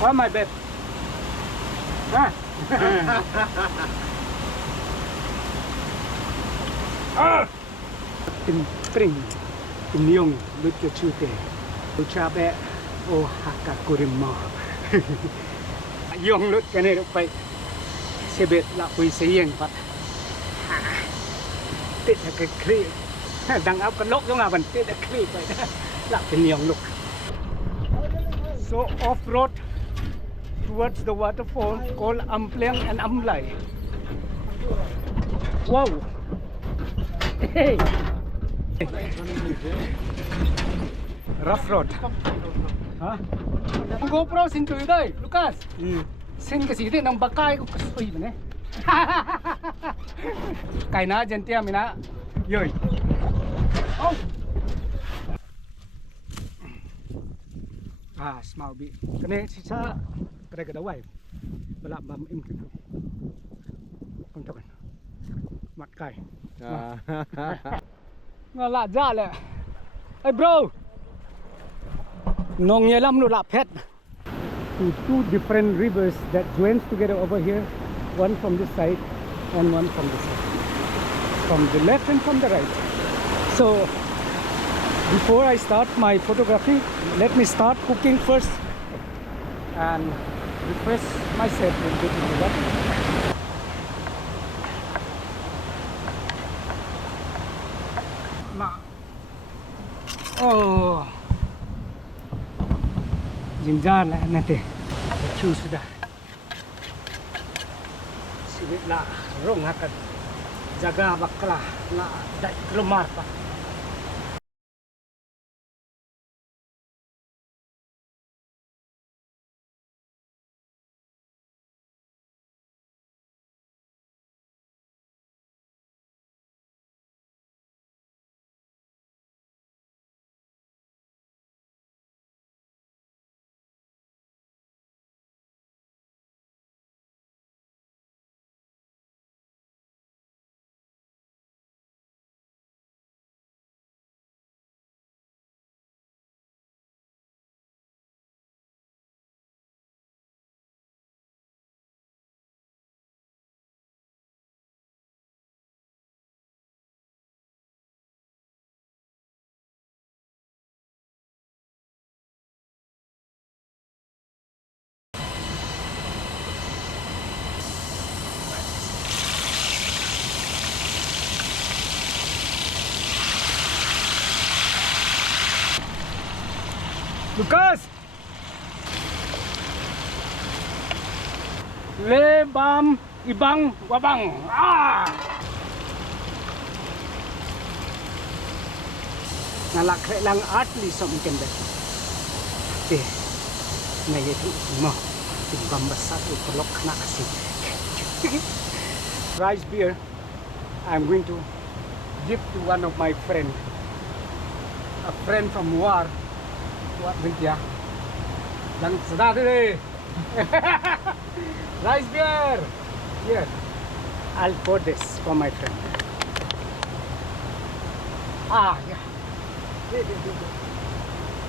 Why my bed? Ah. Tim pring, tim yong, lut ke chute, ucape oh haka kurima. Yong lut kene pai sebet la pui seyeng pat. Tết là cái kri, đằng áo cái lốc giống à, vẫn tết là kri vậy đó, là cái niềng lục. So off road towards the waterfall called Ampleng and Amlai. Wow. Hey. Rough road. Hả? GoPro xin chửi đây, Lucas. Xin cái gì thế nằm bạc cay của cái suy mà nè. Cái na dân tia mình á. Yoi. Oh. Ah, small bit. Cái này chỉ sa cái cái đầu vậy. Bala bam im cái. Không thôi. Mặt cay. Ngon lạ ra lẹ. Hey bro. Nong ye lam lu la pet. Two different rivers that joins together over here. One from this side and one from this side. From the left and from the right. So before I start my photography, let me start cooking first and refresh myself a bit with that. Oh, jinjan lah nanti. Cuci sudah. Sibuk lah, rong akan jaga bakla lah, dah kelemar pak. Lucas, lebam ibang wabang. Ah, nalak lang atli som kende. Te, na yetu mo timbang basat ukolok na kasi. Rice beer, I'm going to give to one of my friend, a friend from War. What Vintia? Dan sedar deh. Rice beer. Here, I'll pour this for my friend. Ah, yeah.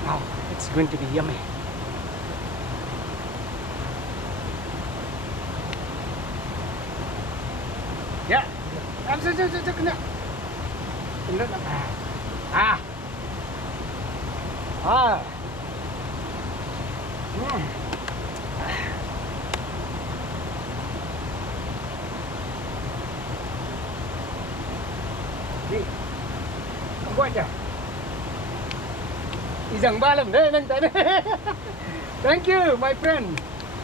Now it's going to be yummy. Yeah. Kena. Ah. Ah. Đi, không có chả. Đi dần ba lần đấy, nâng tới đây. Thank you, my friend.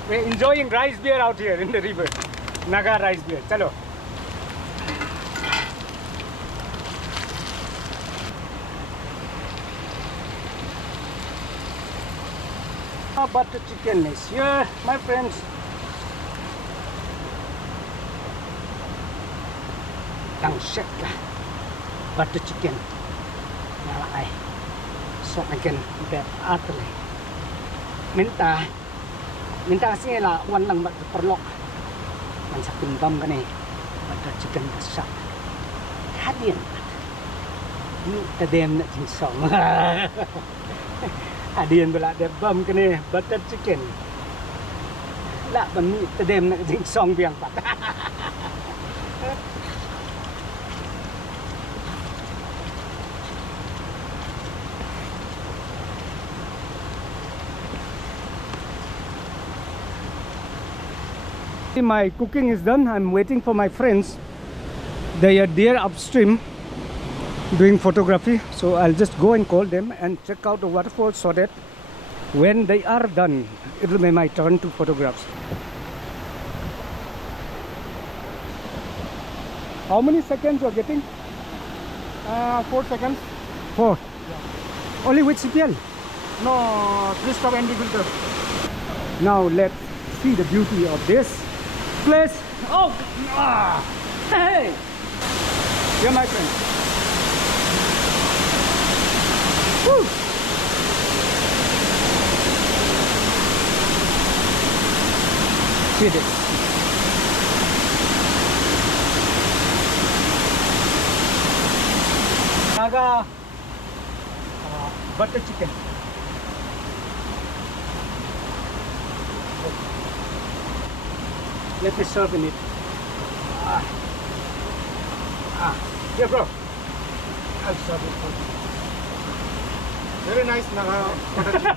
We're enjoying rice beer out here in the river. Naga rice beer. Chalo. Butter chicken is here, my friends. Tang shek butter chicken. Nala ay. So again, that atli. Minta kasi la wan lang perlok. Man sa timbam kani butter chicken besar. Hadian. Ni tadem na jinsong. Hadian bala de bam kani butter chicken. Lạ bắn mị từ đêm lại dính xong biển bạc. My cooking is done. I'm waiting for my friends. They are there upstream doing photography, so I'll just go and call them and check out the waterfall so that when they are done, it will be my turn to photograph. How many seconds you're getting? 4 seconds. 4. Yeah. Only with CPL? No, 3-stop ND filter. Now let's see the beauty of this place. Oh, hey, you're my friend. Woo. See this. Naga butter chicken. Let me serve in it. Here, bro. I'll serve it for you. Very nice Naga butter chicken.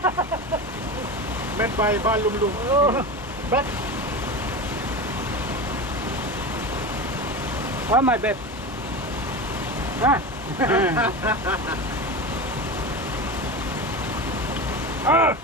Made by Ba Lum Lum. Oh. But Oh, my bad. Ah.